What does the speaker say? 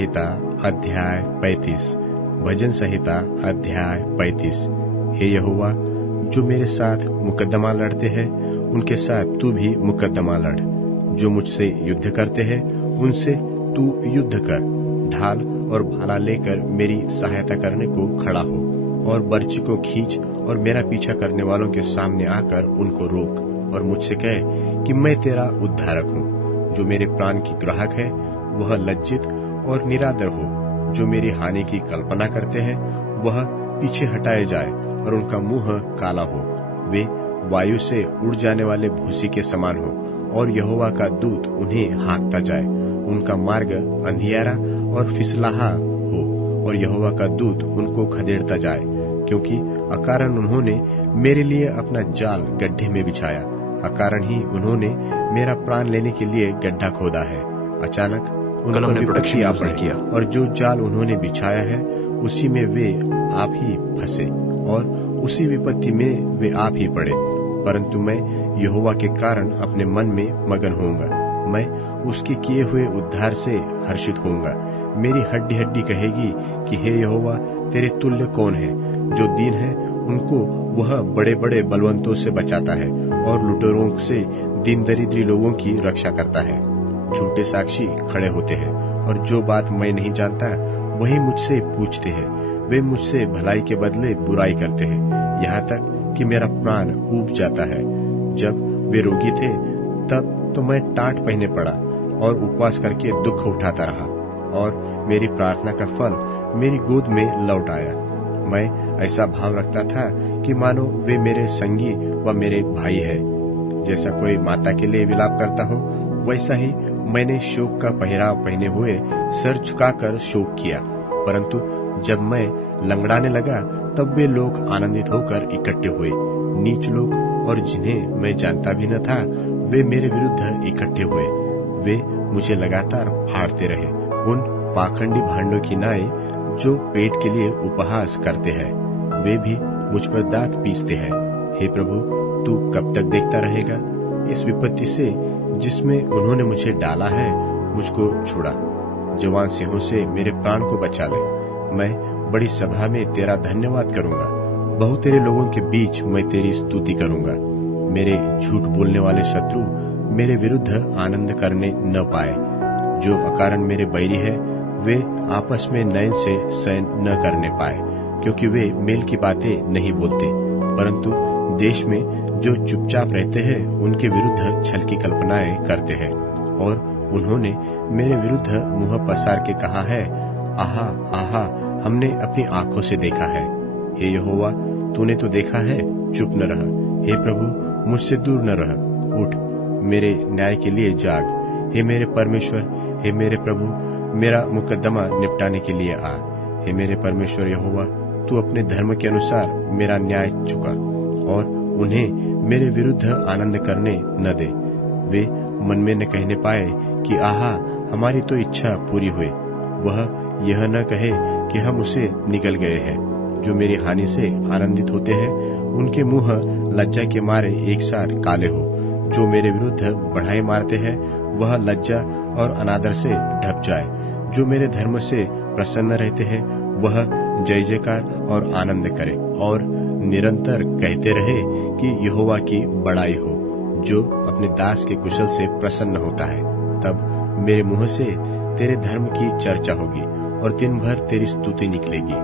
संहिता अध्याय 35। भजन संहिता अध्याय 35। हे यहोवा, जो मेरे साथ मुकद्दमा लड़ते हैं उनके साथ तू भी मुकद्दमा लड़। जो मुझसे युद्ध करते हैं उनसे तू युद्ध कर। ढाल और भाला लेकर मेरी सहायता करने को खड़ा हो, और बर्छी को खींच और मेरा पीछा करने वालों के सामने आकर उनको रोक, और मुझसे कह कि मैं तेरा उद्धारक हूँ। जो मेरे प्राण की ग्राहक है वह लज्जित और निरादर हो। जो मेरी हानि की कल्पना करते हैं वह पीछे हटाए जाए और उनका मुंह काला हो। वे वायु से उड़ जाने वाले भूसी के समान हो, और यहोवा का दूत उन्हें हाँकता जाए। उनका मार्ग अंधियारा और फिसलाहा हो, और यहोवा का दूत उनको खदेड़ता जाए, क्योंकि अकारण उन्होंने मेरे लिए अपना जाल गड्ढे में बिछाया। अकारण ही उन्होंने मेरा प्राण लेने के लिए गड्ढा खोदा है। अचानक उन पर विपत्ति आ पड़ी, और जो जाल उन्होंने बिछाया है उसी में वे आप ही फंसे, और उसी विपत्ति में वे आप ही पड़े। परंतु मैं यहोवा के कारण अपने मन में मगन होऊंगा। मैं उसके किए हुए उद्धार से हर्षित होऊंगा। मेरी हड्डी हड्डी कहेगी कि हे यहोवा, तेरे तुल्य कौन है। जो दीन है उनको वह बड़े बड़े बलवंतों से बचाता है, और लुटेरों से दीन दरिद्री लोगों की रक्षा करता है। झूठे साक्षी खड़े होते हैं, और जो बात मैं नहीं जानता वही मुझसे पूछते हैं। वे मुझसे भलाई के बदले बुराई करते हैं, यहाँ तक कि मेरा प्राण ऊब जाता है। जब वे रोगी थे तब तो मैं टाट पहने पड़ा और उपवास करके दुख उठाता रहा, और मेरी प्रार्थना का फल मेरी गोद में लौट आया। मैं ऐसा भाव रखता था कि मानो वे मेरे संगी व मेरे भाई है। जैसा कोई माता के लिए विलाप करता हो, वैसा ही मैंने शोक का पहराव पहने हुए सर झुकाकर शोक किया। परंतु जब मैं लंगड़ाने लगा तब वे लोग आनंदित होकर इकट्ठे हुए। नीच लोग और जिन्हें मैं जानता भी न था वे मेरे विरुद्ध इकट्ठे हुए। वे मुझे लगातार फाड़ते रहे, उन पाखंडी भांडों की नाई जो पेट के लिए उपहास करते हैं। वे भी मुझ पर दांत पीसते हैं। हे प्रभु, तू कब तक देखता रहेगा? इस विपत्ति से जिसमें उन्होंने मुझे डाला है मुझको छुड़ा। जवान सिंहों से मेरे प्राण को बचा ले। मैं बड़ी सभा में तेरा धन्यवाद करूंगा। बहुत तेरे लोगों के बीच मैं तेरी स्तुति करूंगा। मेरे झूठ बोलने वाले शत्रु मेरे विरुद्ध आनंद करने न पाए। जो अकारण मेरे बैरी है वे आपस में नयन से शयन न करने पाए, क्योंकि वे मेल की बातें नहीं बोलते। परंतु देश में जो चुपचाप रहते हैं उनके विरुद्ध छल की कल्पनाएं करते हैं, और उन्होंने मेरे विरुद्ध मुंह पसार के कहा है, आहा आहा, हमने अपनी आंखों से देखा है। हे यहोवा, तूने तो देखा है, चुप न रह। हे प्रभु, मुझसे दूर न रह। उठ, मेरे न्याय के लिए जाग। हे मेरे परमेश्वर, हे मेरे प्रभु, मेरा मुकद्दमा निपटाने के लिए आ। हे मेरे परमेश्वर यहोवा, तू अपने धर्म के अनुसार मेरा न्याय चुका, और उन्हें मेरे विरुद्ध आनंद करने न दे। वे मन में न कहने पाए कि आहा, हमारी तो इच्छा पूरी हुई। वह यह न कहे कि हम उसे निकल गए हैं। जो मेरी हानि से आनंदित होते हैं उनके मुंह लज्जा के मारे एक साथ काले हो। जो मेरे विरुद्ध बढ़ाई मारते हैं वह लज्जा और अनादर से ढप जाए। जो मेरे धर्म से प्रसन्न रहते हैं वह जय जयकार और आनंद करे, और निरंतर कहते रहे कि यहोवा की बड़ाई हो। जो अपने दास के कुशल से प्रसन्न होता है, तब मेरे मुंह से तेरे धर्म की चर्चा होगी और दिन भर तेरी स्तुति निकलेगी।